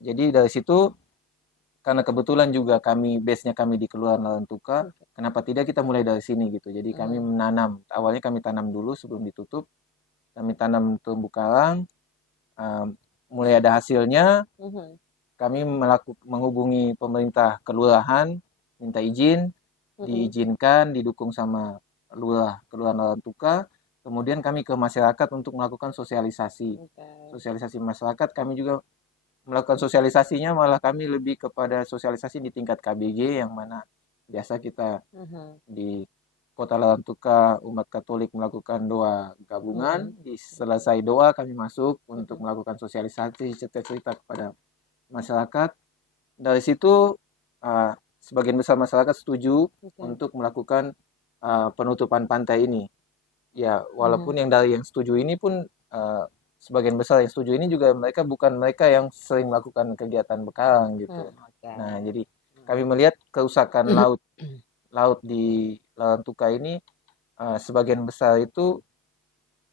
Jadi dari situ karena kebetulan juga base-nya kami di Kelurahan Larantuka, kenapa tidak kita mulai dari sini gitu. Jadi kami menanam, awalnya kami tanam dulu sebelum ditutup. Kami tanam terumbu karang, mulai ada hasilnya, kami menghubungi pemerintah kelurahan, minta izin, diizinkan, didukung sama Kelurahan Larantuka. Kemudian kami ke masyarakat untuk melakukan sosialisasi. Sosialisasi masyarakat, kami juga melakukan sosialisasinya, malah kami lebih kepada sosialisasi di tingkat KBG, yang mana biasa kita di Kota Larantuka umat Katolik melakukan doa gabungan. Selesai doa kami masuk untuk melakukan sosialisasi, cerita-cerita kepada masyarakat. Dari situ sebagian besar masyarakat setuju untuk melakukan penutupan pantai ini. Ya, walaupun yang setuju ini pun sebagian besar yang setuju ini juga bukan mereka yang sering melakukan kegiatan bekarang gitu. Nah, jadi kami melihat kerusakan laut di Larantuka ini sebagian besar itu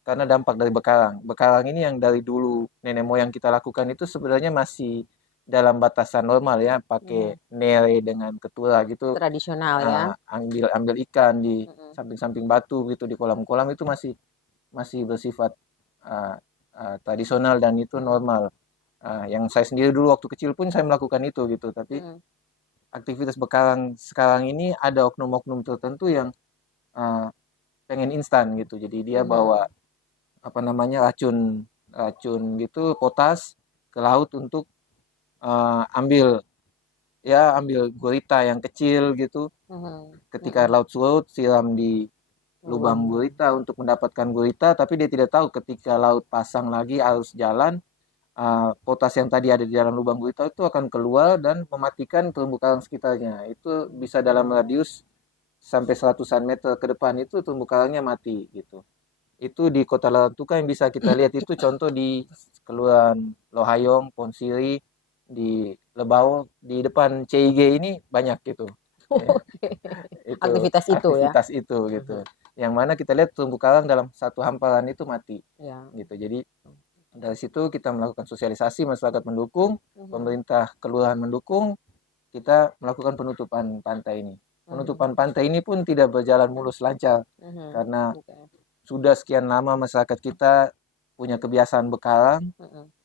karena dampak dari bekarang. Bekarang ini yang dari dulu nenek moyang kita lakukan itu sebenarnya masih dalam batasan normal ya, pakai nere dengan ketura gitu. Tradisional ya. Ambil ikan di samping-samping batu gitu, di kolam-kolam itu masih bersifat tradisional dan itu normal. Yang saya sendiri dulu waktu kecil pun saya melakukan itu gitu, tapi aktivitas bekarang sekarang ini ada oknum-oknum tertentu yang pengen instan gitu. Jadi dia bawa racun gitu, potas ke laut untuk ambil gurita yang kecil gitu. Ketika laut surut, siram di lubang gurita untuk mendapatkan gurita, tapi dia tidak tahu ketika laut pasang lagi arus jalan, potas yang tadi ada di dalam lubang gurita itu akan keluar dan mematikan terumbu karang sekitarnya. Itu bisa dalam radius sampai 100-an meter ke depan itu terumbu karangnya mati gitu. Itu di Kota Larantuka yang bisa kita lihat itu contoh di Kelurahan Lohayong, Ponsiri, di Lebau, di depan CIG ini banyak gitu. Aktivitas itu gitu. Yang mana kita lihat terumbu karang dalam satu hamparan itu mati. Gitu. Jadi dari situ kita melakukan sosialisasi, masyarakat mendukung, pemerintah kelurahan mendukung, kita melakukan penutupan pantai ini. Penutupan pantai ini pun tidak berjalan mulus lancar karena sudah sekian lama masyarakat kita punya kebiasaan bekarang,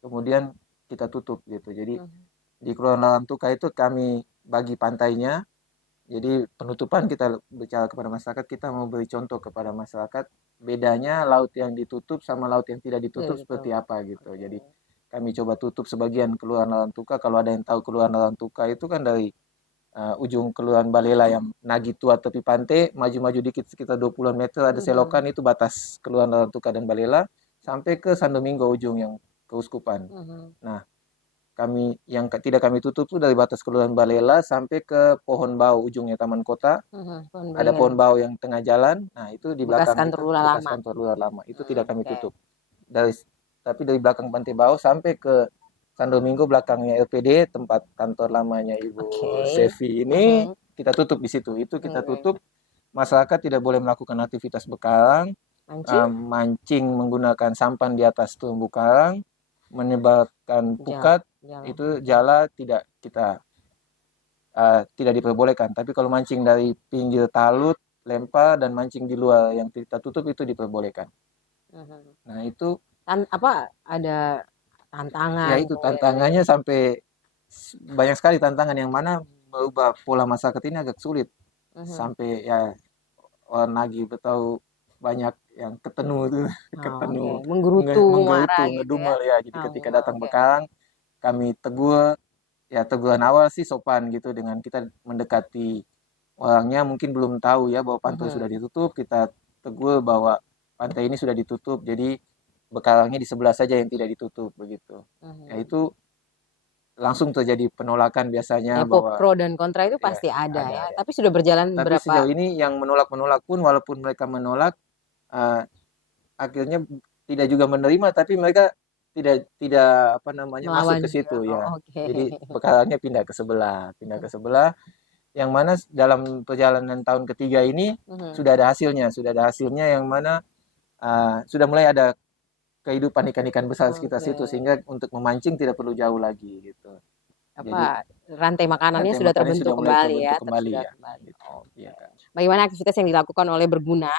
kemudian kita tutup gitu. Jadi di Kelurahan Larantuka itu kami bagi pantainya. Jadi penutupan kita bicara kepada masyarakat, kita mau beri contoh kepada masyarakat bedanya laut yang ditutup sama laut yang tidak ditutup seperti apa gitu. Jadi kami coba tutup sebagian Kelurahan Larantuka. Kalau ada yang tahu Kelurahan Larantuka itu kan dari ujung Kelurahan Balela yang Nagitua tepi pantai, maju-maju dikit sekitar 20 meter ada selokan, itu batas Kelurahan Larantuka dan Balela, sampai ke Sandomingo ujung yang keuskupan. Nah, yang tidak kami tutup tuh dari batas Kelurahan Balela sampai ke Pohon Bau ujungnya Taman Kota. Ada Pohon Bau yang tengah jalan. Nah, itu di belakang bekas kantor lurah lama. Itu tidak kami tutup. Tapi dari belakang Pantai Bau sampai ke Sandomingo belakangnya LPD, tempat kantor lamanya Ibu Sevi ini, kita tutup di situ. Itu kita tutup. Masyarakat tidak boleh melakukan aktivitas bekarang, mancing menggunakan sampan di atas terumbu karang, menyebarkan pukat, itu jala tidak diperbolehkan. Tapi kalau mancing dari pinggir talut, lempar, dan mancing di luar yang kita tutup itu diperbolehkan. Nah itu ada tantangan. Ya itu tantangannya sampai banyak sekali tantangan yang mana merubah pola masyarakat ini agak sulit. Sampai ya orang lagi tahu banyak yang ketenu itu ketenu menggerutu, marah gitu ya. ngedumel ya. Jadi ketika datang Bekalang kami tegur, ya teguran awal sih sopan gitu, dengan kita mendekati orangnya mungkin belum tahu ya bahwa pantai sudah ditutup, kita tegur bahwa pantai ini sudah ditutup, jadi Bekalangnya di sebelah saja yang tidak ditutup begitu. Ya itu langsung terjadi penolakan biasanya, Ya, bahwa pro dan kontra itu pasti ada ya. Tapi sudah berjalan Tapi berapa? sejauh ini yang menolak pun, walaupun mereka menolak, akhirnya tidak juga menerima, tapi mereka tidak apa namanya Melawan masuk ke situ juga. ya. Oke. Jadi Bekalangnya pindah ke sebelah, yang mana dalam perjalanan tahun ketiga ini sudah ada hasilnya, yang mana sudah mulai ada kehidupan ikan-ikan besar sekitar situ, sehingga untuk memancing tidak perlu jauh lagi gitu. Rantai makanannya sudah terbentuk kembali ya. Gitu. Iya, kan. Bagaimana aktivitas yang dilakukan oleh Berguna?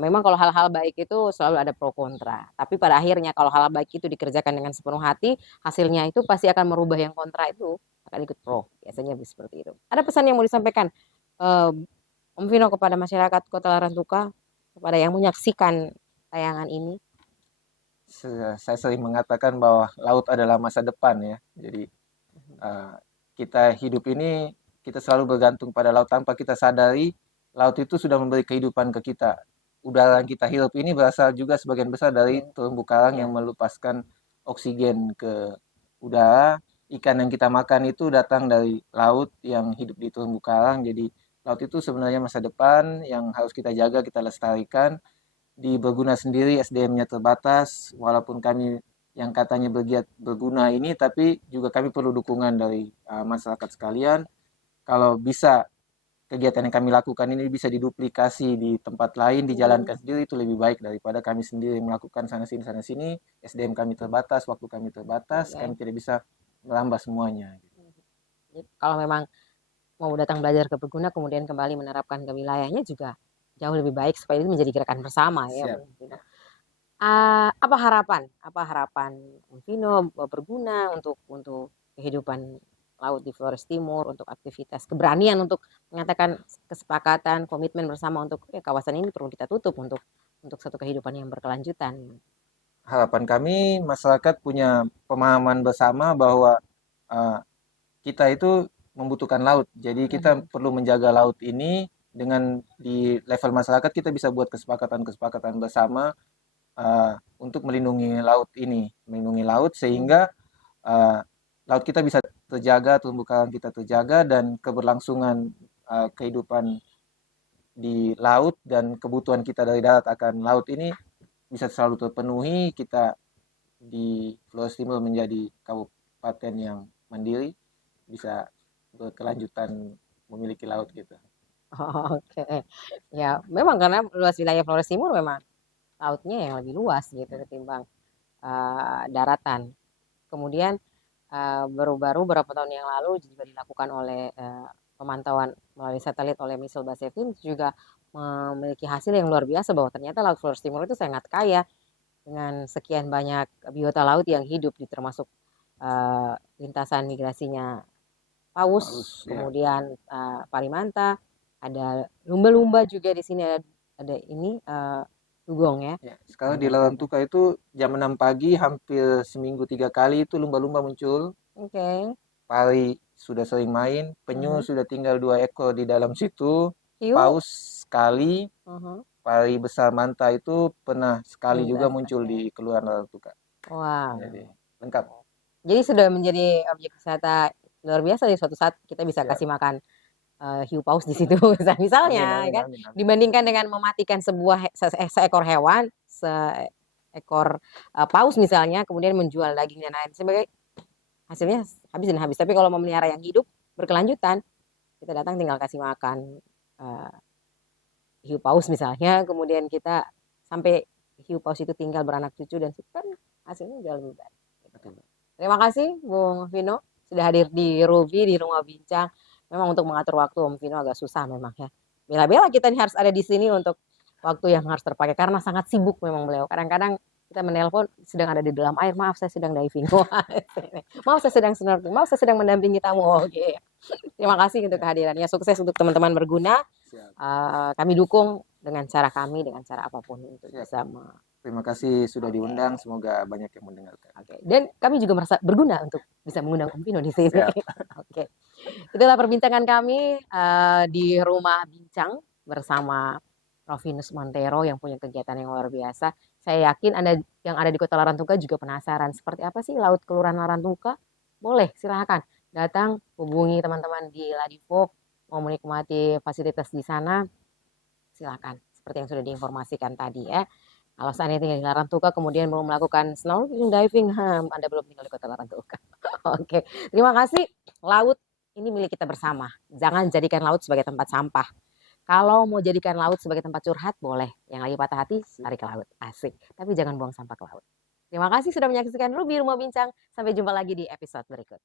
Memang kalau hal-hal baik itu selalu ada pro kontra. Tapi pada akhirnya kalau hal baik itu dikerjakan dengan sepenuh hati, hasilnya itu pasti akan merubah yang kontra itu akan ikut pro. Biasanya seperti itu. Ada pesan yang mau disampaikan Om Vino kepada masyarakat Kota Larantuka, kepada yang menyaksikan tayangan ini? Saya sering mengatakan bahwa laut adalah masa depan ya. Jadi kita hidup ini, kita selalu bergantung pada laut tanpa kita sadari. Laut itu sudah memberi kehidupan ke kita. Udara yang kita hirup ini berasal juga sebagian besar dari terumbu karang yang melepaskan oksigen ke udara. Ikan yang kita makan itu datang dari laut yang hidup di terumbu karang. Jadi laut itu sebenarnya masa depan yang harus kita jaga, kita lestarikan. Di Berguna sendiri SDM-nya terbatas, walaupun kami yang katanya bergiat berguna ini, tapi juga kami perlu dukungan dari masyarakat sekalian. Kalau bisa kegiatan yang kami lakukan ini bisa diduplikasi di tempat lain, dijalankan sendiri, itu lebih baik daripada kami sendiri melakukan sana sini. SDM kami terbatas, waktu kami terbatas, kami tidak bisa merambah semuanya. Kalau memang mau datang belajar ke Berguna kemudian kembali menerapkan ke wilayahnya juga jauh lebih baik supaya itu menjadi gerakan bersama ya. Apa harapan Om Vino Berguna untuk kehidupan laut di Flores Timur, untuk aktivitas, keberanian untuk mengatakan kesepakatan, komitmen bersama untuk kawasan ini perlu kita tutup untuk satu kehidupan yang berkelanjutan? Harapan kami masyarakat punya pemahaman bersama bahwa kita itu membutuhkan laut. Jadi kita perlu menjaga laut ini. Dengan di level masyarakat kita bisa buat kesepakatan bersama untuk melindungi laut ini, sehingga laut kita bisa terjaga, terumbu karang kita terjaga, dan keberlangsungan kehidupan di laut dan kebutuhan kita dari darat akan laut ini bisa selalu terpenuhi. Kita di Flores Timur menjadi kabupaten yang mandiri, bisa berkelanjutan memiliki laut gitu. Oke. Ya, memang karena luas wilayah Flores Timur memang lautnya yang lebih luas gitu ketimbang daratan. Kemudian baru-baru beberapa tahun yang lalu juga dilakukan oleh pemantauan melalui satelit oleh Michel Basevin, juga memiliki hasil yang luar biasa bahwa ternyata Laut Flores Timur itu sangat kaya dengan sekian banyak biota laut yang hidup, termasuk lintasan migrasinya paus, kemudian parimanta, ada lumba-lumba juga di sini, ada ini dugong ya. Sekarang di Larantuka itu jam 6 pagi hampir seminggu 3 kali itu lumba-lumba muncul. Pari sudah sering main, penyu sudah tinggal 2 ekor di dalam situ, paus sekali, pari besar manta itu pernah sekali juga muncul di Kelurahan Larantuka. Wow. Jadi lengkap. Jadi sudah menjadi objek wisata luar biasa. Di suatu saat kita bisa kasih makan hiu paus di situ misalnya. Amin. Dibandingkan dengan mematikan seekor hewan, seekor paus misalnya, kemudian menjual daging dan lain sebagai hasilnya habis dan habis. Tapi kalau memelihara yang hidup berkelanjutan, kita datang tinggal kasih makan hiu paus misalnya, kemudian kita sampai hiu paus itu tinggal beranak cucu, dan itu kan hasilnya jauh lebih baik. Terima kasih Bung Vino sudah hadir di Ruby, di Rumah Bincang. Memang untuk mengatur waktu Om Vino agak susah memang ya. Bela-bela kita nih harus ada di sini untuk waktu yang harus terpakai karena sangat sibuk memang beliau. Kadang-kadang kita menelpon sedang ada di dalam air, maaf saya sedang diving. Maaf saya sedang snorkeling, maaf saya sedang mendampingi tamu. Oke. Terima kasih untuk kehadirannya. Sukses untuk teman-teman berguna. Kami dukung dengan cara kami, dengan cara apapun untuk bisa. Terima kasih sudah diundang. Semoga banyak yang mendengarkan. Oke. Dan kami juga merasa berguna untuk bisa mengundang Om Pino di sini. Oke. Itulah perbincangan kami di Rumah Bincang bersama Rovinus Montero yang punya kegiatan yang luar biasa. Saya yakin Anda yang ada di Kota Larantuka juga penasaran seperti apa sih Laut Kelurahan Larantuka? Boleh, silahkan datang hubungi teman-teman di Ladivo, mau menikmati fasilitas di sana, silakan. Seperti yang sudah diinformasikan tadi ya. Kalau Anda tinggal di Larantuka kemudian mau melakukan snorkeling, diving, Anda belum tinggal di Kota Larantuka. Oke, terima kasih. Laut ini milik kita bersama. Jangan jadikan laut sebagai tempat sampah. Kalau mau jadikan laut sebagai tempat curhat, boleh. Yang lagi patah hati, lari ke laut. Asik. Tapi jangan buang sampah ke laut. Terima kasih sudah menyaksikan Ruby Rumah Bincang. Sampai jumpa lagi di episode berikutnya.